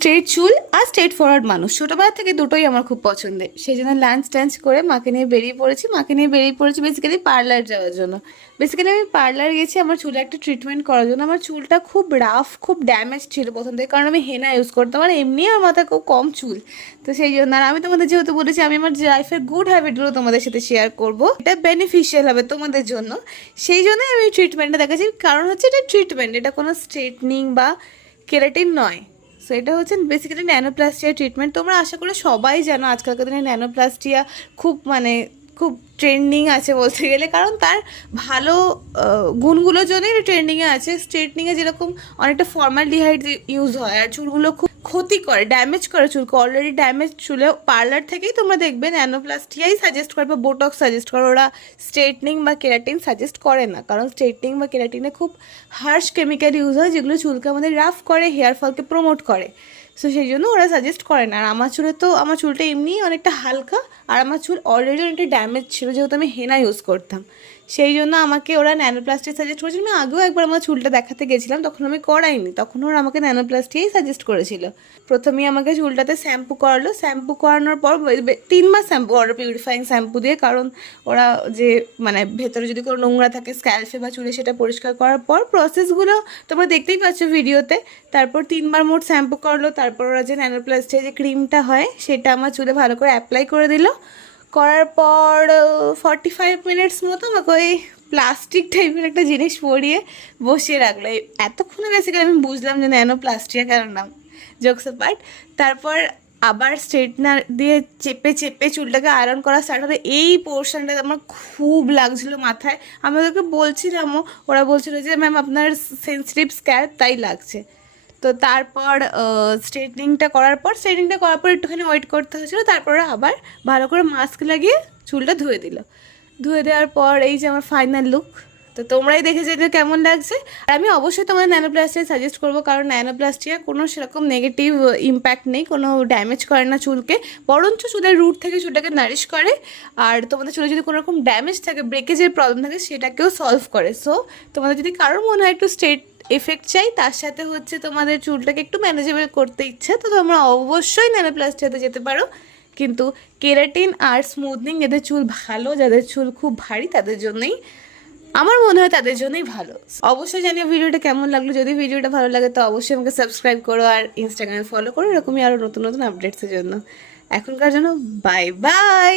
Straight চুল আর straight forward মানুষ ছোটোবেলা থেকে দুটোই আমার খুব পছন্দের। সেই জন্য লাঞ্চ টাঞ্চ করে মাকে নিয়ে বেরিয়ে পড়েছি বেসিক্যালি পার্লার যাওয়ার জন্য। বেসিক্যালি আমি পার্লার গেছি আমার চুলে একটা ট্রিটমেন্ট করার জন্য। আমার চুলটা খুব রাফ, খুব ড্যামেজ ছিল প্রথম থেকে, কারণ আমি হেনা ইউজ করতাম আর এমনি আমার মাথায় খুব কম চুল। তো সেই জন্য আর আমি তোমাদের যেহেতু বলেছি আমি আমার লাইফের গুড হ্যাবিটগুলো তোমাদের সাথে শেয়ার করবো, এটা বেনিফিশিয়াল হবে তোমাদের জন্য। সেই জন্যই আমি ট্রিটমেন্টটা দেখাচ্ছি, কারণ হচ্ছে এটা ট্রিটমেন্ট, এটা কোনো স্ট্রেটনিং বা কেরাটিন নয়। সো এটা হচ্ছে বেসিক্যালি ন্যানোপ্লাস্টিয়া ট্রিটমেন্ট। তোমরা আশা করি সবাই জানো আজকালকার দিনে ন্যানোপ্লাস্টিয়া খুব খুব ট্রেন্ডিং আছে বলতে গেলে, কারণ তার ভালো গুণগুলোর জন্যই এটা ট্রেন্ডিংয়ে আছে। স্ট্রেটনিংয়ে যেরকম অনেকটা ফর্মালডিহাইড ইউজ হয় আর চুলগুলো খুব ক্ষতি করে, ড্যামেজ করে চুলকে, অলরেডি ড্যামেজ চুলে পার্লার থেকেই তোমরা দেখবে ন্যানোপ্লাস্টিয়াই সাজেস্ট করে বা বোটক্স সাজেস্ট করে, ওরা স্ট্রেটনিং বা কেরাটিন সাজেস্ট করে না। কারণ স্ট্রেটনিং বা কেরাটিনে খুব হার্শ কেমিক্যাল ইউজ হয় যেগুলো চুলকে আমাদের রাফ করে, হেয়ার ফলকে প্রমোট করে। সো সেই জন্য ওরা সাজেস্ট করে না। আর আমার চুলটা এমনিই অনেকটা হালকা আর আমার চুল অলরেডি অনেকটা ড্যামেজ ছিল যেহেতু আমি হেনা ইউজ করতাম। সেই জন্য আমাকে ওরা ন্যানোপ্লাস্টিক সাজেস্ট করেছিল। আমি আগেও একবার আমার চুলটা দেখাতে গেছিলাম, তখন আমি করাইনি, তখন ওরা আমাকে ন্যানোপ্লাস্টিকই সাজেস্ট করেছিল। প্রথমেই আমাকে চুলটাতে শ্যাম্পু করালো, শ্যাম্পু করানোর পর 3 মাস শ্যাম্পু করালো পিউরিফাইং শ্যাম্পু দিয়ে, কারণ ওরা যে ভেতরে যদি কোনো নোংরা থাকে স্ক্যাল্পে বা চুলে সেটা পরিষ্কার করার পর প্রসেসগুলো তোমরা দেখতেই পাচ্ছ ভিডিওতে। তারপর 3 বার মোট শ্যাম্পু করলো, তারপর ওরা যে ন্যানোপ্লাস্টিকের যে ক্রিমটা হয় সেটা আমার চুলে ভালো করে অ্যাপ্লাই করে দিল। করার পর 45 মিনিটস মতো আমাকে ওই প্লাস্টিক টাইপের একটা জিনিস পরিয়ে বসিয়ে রাখলো। এতক্ষণে বেসিক্যালি আমি বুঝলাম যে ন্যানোপ্লাস্টিয়া কেন নাম, জোকস অ্যাপার্ট। তারপর আবার স্ট্রেটনার দিয়ে চেপে চেপে চুলটাকে আয়রন করা স্টার্ট হলো। এই পোর্শনটা আমার খুব লাগছিলো মাথায়, আমি ওদেরকে বলছিলামও, ওরা বলছিল যে ম্যাম আপনার সেন্সিটিভ স্ক্যাল্প তাই লাগছে। তো তারপর স্ট্রেটনিংটা করার পর একটুখানি ওয়েট করতে হয়েছিলো। তারপর আবার ভালো করে মাস্ক লাগিয়ে চুলটা ধুয়ে দেওয়ার পর এই যে আমার ফাইনাল লুক। তো তোমরাই দেখে যেতে কেমন লাগছে। আর আমি অবশ্যই তোমার ন্যানোপ্লাস্টিয়া সাজেস্ট করবো, কারণ ন্যানোপ্লাস্টিয়া কোনো সেরকম নেগেটিভ ইম্প্যাক্ট নেই, কোনো ড্যামেজ করে না চুলকে, বরঞ্চ চুলের রুট থেকে চুলটাকে নারিশ করে। আর তোমাদের চুলে যদি কোনো রকম ড্যামেজ থাকে, ব্রেকেজের প্রবলেম থাকে, সেটাকেও সলভ করে। সো তোমাদের যদি কারোর মনে হয় একটু স্ট্রেট এফেক্ট চাই, তার সাথে হচ্ছে তোমাদের চুলটাকে একটু ম্যানেজেবল করতে ইচ্ছে, তো তোমরা অবশ্যই ন্যানোপ্লাস্টিয়াতে যেতে পারো। কিন্তু কেরাটিন আর স্মুথনিং যাদের চুল ভালো, যাদের চুল খুব ভারী, তাদের জন্যই আমার মনে হয় তাদের জন্যই ভালো। অবশ্যই জানিও ভিডিওটা কেমন লাগলো। যদি ভিডিওটা ভালো লাগে তো অবশ্যই আমাকে সাবস্ক্রাইব করো আর ইনস্টাগ্রামে ফলো করো এরকমই আরও নতুন নতুন আপডেটসের জন্য। এখনকার জন্য বাই বাই।